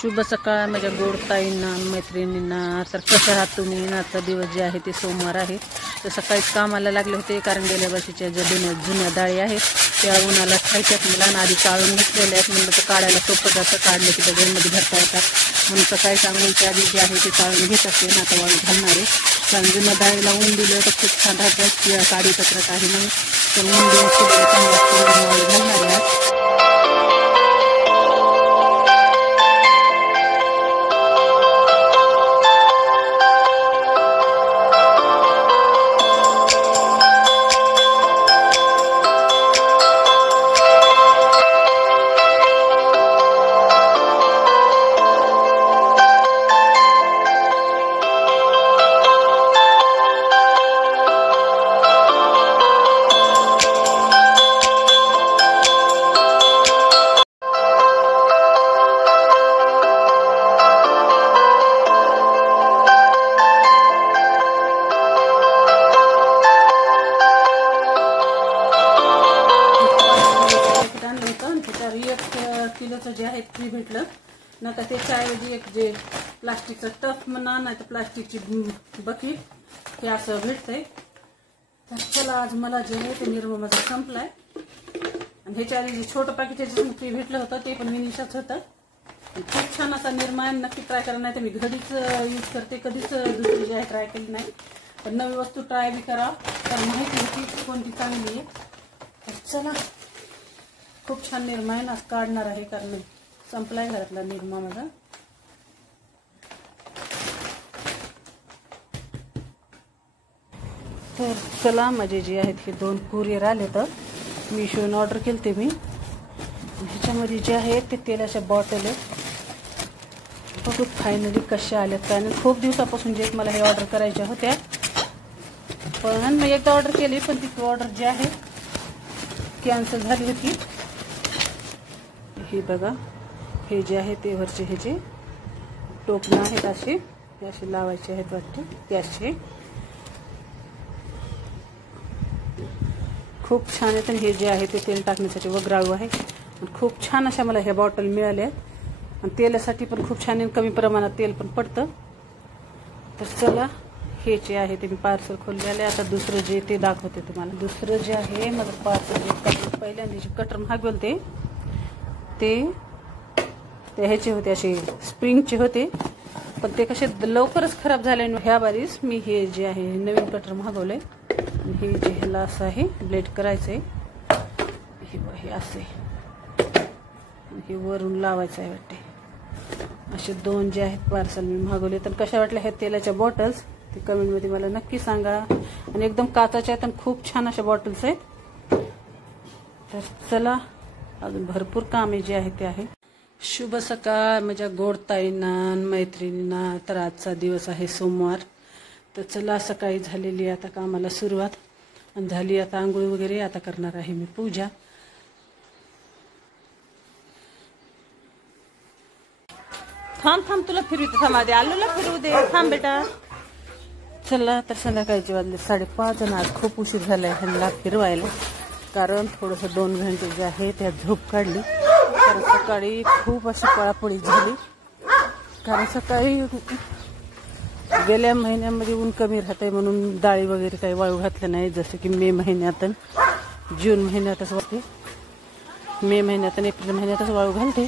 शुभ सकाळ माझ्या गोड ताईंना मैत्रिणींना. तर कसं आहात तुम्ही? आजचा दिवस जे आहे ते सोमवार आहे. तर सकाळीच कामाला लागले होते कारण गेल्या वर्षीच्या ज्या जुन्या डाळी आहेत त्या उन्हाला खायच्यात मला आणि आधी काढून घेतलेल्या आहेत. म्हणलं तर काढायला सोपं जातं, काढले की डब्यामध्ये भरता येतात म्हणून सकाळी आंघोळीच्या आधी जे आहे ते चाळून घेत असते ना. आता वाळू घालणार आहे कारण जुन्या डाळीला ऊन दिलं तर खूप छान राहतात, काढी पत्र काही नाही तर ऊन देऊन वाळू घालणार आहे. किलोचं जे आहे फ्री भेटलं ना, तर त्याच्याऐवजी एक जे प्लास्टिकचं टफ म्हणा नाही तर प्लास्टिकची बकेट हे असं भेटतंय. तर चला आज मला जे आहे ते निर्मा माझा संपलाय आणि ह्याच्या आधी जे छोटं पॅकेटचे फ्री भेटलं होतं ते पण विनिशाच होतं. खूप छान असा निर्मा आहे, नक्की ट्राय करा. नाही तर मी घरीच यूज करते, कधीच दुसरी जे आहे ट्राय केली नाही. पण नवी वस्तू ट्राय बी करा तर माहिती होती कोणती चांगली आहे. तर चला खूप छान निर्मा आहे ना, काढणार आहे कारण संपलाय घरातला निर्मा माझा. तर चला माझे जे आहेत हे 2 कुरिअर आले. तर मीशोने ऑर्डर केले ते मी. ह्याच्यामध्ये जे आहेत ते तेलाच्या बॉटल आहेत. बघू फायनली कशा आल्यात काय नाही. खूप दिवसापासून जे मला हे ऑर्डर करायच्या होत्या पण मी एकदा ऑर्डर केली पण ती ऑर्डर जी आहे कॅन्सल झाली होती. हे बघा हे जे आहे ते वरचे हे जे टोपणं आहेत असे लावायचे आहेत वाटते ते असे खूप छान आहेत. आणि हे जे आहे ते तेल टाकण्यासाठी वगराळू आहे. खूप छान अशा मला ह्या बॉटल मिळाल्या आणि तेलासाठी पण खूप छान कमी प्रमाणात तेल पण पडतं. तर चला हे जे आहे ते मी पार्सल खोललेलं आहे. आता दुसरं जे ते दाखवते तुम्हाला. दुसरं जे आहे माझं पार्सल जे पहिल्यांदा जे कटर मागवले ते ह्याचे होते असे स्प्रिंगचे होते पण ते कसे लवकरच खराब झाले. ह्या बारीस मी हे जे आहे नवीन कटर मागवले आणि हे जे ह्याला असं आहे ब्लेड करायचं आहे. हे असे हे वरून लावायचं आहे वाटते. असे 2 जे आहेत पार्सल मी मागवले. तर कशा वाटल्या ह्या तेलाच्या बॉटल्स ते कमेंटमध्ये मला नक्की सांगा. आणि एकदम काचाच्या आहेत आणि खूप छान अशा बॉटल्स आहेत. तर चला अजून भरपूर कामे जे आहे ते आहे. शुभ सकाळ माझ्या गोड ताईंना मैत्रिणींना. तर आजचा दिवस आहे सोमवार. तर चला सकाळी झालेली आता कामाला सुरुवात आणि झाली आता आंघोळ वगैरे. आता करणार आहे मी पूजा. थांब तुला फिरवते, थांब आधी आलूला फिरवू दे, थांब बेटा. चला तर संध्याकाळचे वाजले 5:30 आणि आज खूप उशीर झालाय ह्यांना फिरवायला कारण थोडंसं 2 घंटे जे आहे त्या झोप काढली. कारण सकाळी खूप अशी पळापळी झाली कारण सकाळी गेल्या महिन्यामध्ये ऊन कमी राहतंय म्हणून डाळी वगैरे काही वाळू घातलं नाही. जसं की मे महिन्यात जून महिन्यातच वाळते, मे महिन्यात आणि एप्रिल महिन्यातच वाळू घालते.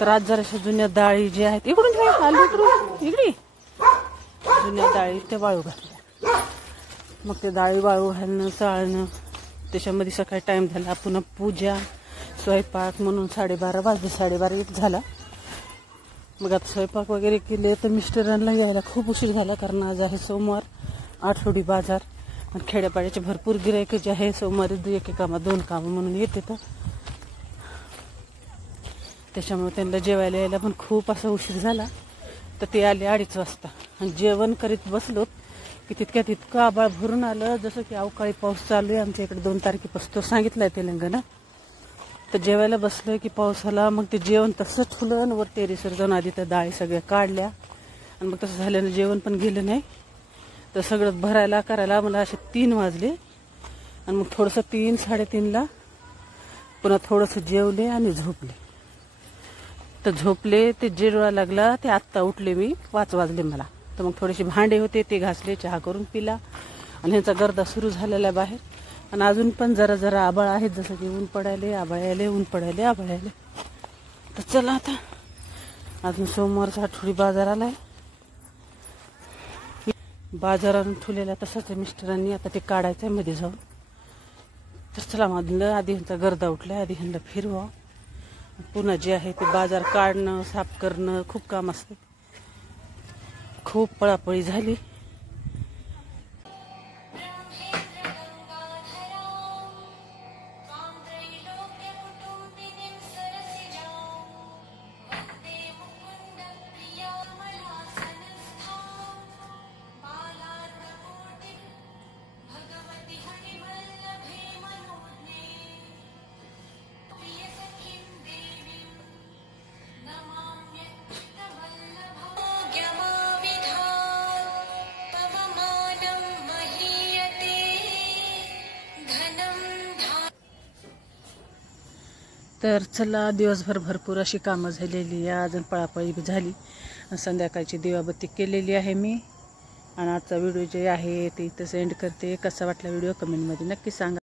तर आज जराशा जुन्या डाळी ज्या आहेत इकडून आलू इकडे जुन्या डाळी त्या वाळू घातल्या. मग ते डाळी वाळू घालणं चाळणं त्याच्यामध्ये सकाळी टाइम झाला. पुन्हा पूजा स्वयंपाक म्हणून 12:30 वाजले. 12:30 झाला. मग आता स्वयंपाक वगैरे केले तर मिस्टरांना यायला खूप उशीर झाला कारण आज आहे सोमवार, आठवडी बाजार आणि खेड्यापाड्याचे भरपूर गिराईक जे आहे सोमवारी एक कामा 2 कामं म्हणून येते. तर त्याच्यामुळे त्यांना जेवायला यायला पण खूप असा उशीर झाला. तर ते आले 2:30 वाजता आणि जेवण करीत बसलो की तितक्यात इतकं आभाळ भरून आलं जसं की अवकाळी पाऊस चालू आहे. आमच्या इकडे 2 तारखेपासून तो सांगितलाय तेलंगणा. तर जेवायला बसलोय की पाऊस आला. मग ते जेवण तसंच ठुलं आणि वर टेरेसवर जाऊन आधी त्या डाळी सगळ्या काढल्या आणि मग तसं झाल्यानं जेवण पण गेलं नाही. तर सगळं भरायला करायला मला असे 3 वाजले आणि मग थोडंसं 3-3:30ला पुन्हा थोडंसं जेवले आणि झोपले. तर झोपले, ते जिरवा लागला, ते आत्ता उठले मी, 5 वाजले मला. तर मग थोडेसे भांडे होते ते घासले, चहा करून पिला आणि ह्यांचा गर्दा सुरू झालेला आहे बाहेर. आणि अजून पण जरा जरा आभाळ आहेत, जसं की ऊन पडायले, आभाळ यायले, ऊन पडायले, आभाळ यायले. तर चला आता अजून सोमवारचा आठवडी बाजार आलाय. बाजारातून ठेवलेला तसंच आहे मिस्टरांनी, आता ते काढायचं आहे मध्ये जाऊन. तर चला म्हटलं आधी ह्यांचा गर्दा उठलाय, आधी ह्यांना फिरवा. पुन्हा जे आहे ते बाजार काढणं, साफ करणं खूप काम असते. खूप पळापळी झाली. तर चला दिवसभर भरपूर अशी कामं झालेली आहे. अजून पळापळी झाली. संध्याकाळची दिवाबत्ती केलेली आहे मी. आणि आजचा व्हिडिओ जे आहे ते इथं सेंड करते. कसा वाटला व्हिडिओ कमेंटमध्ये नक्की सांगा.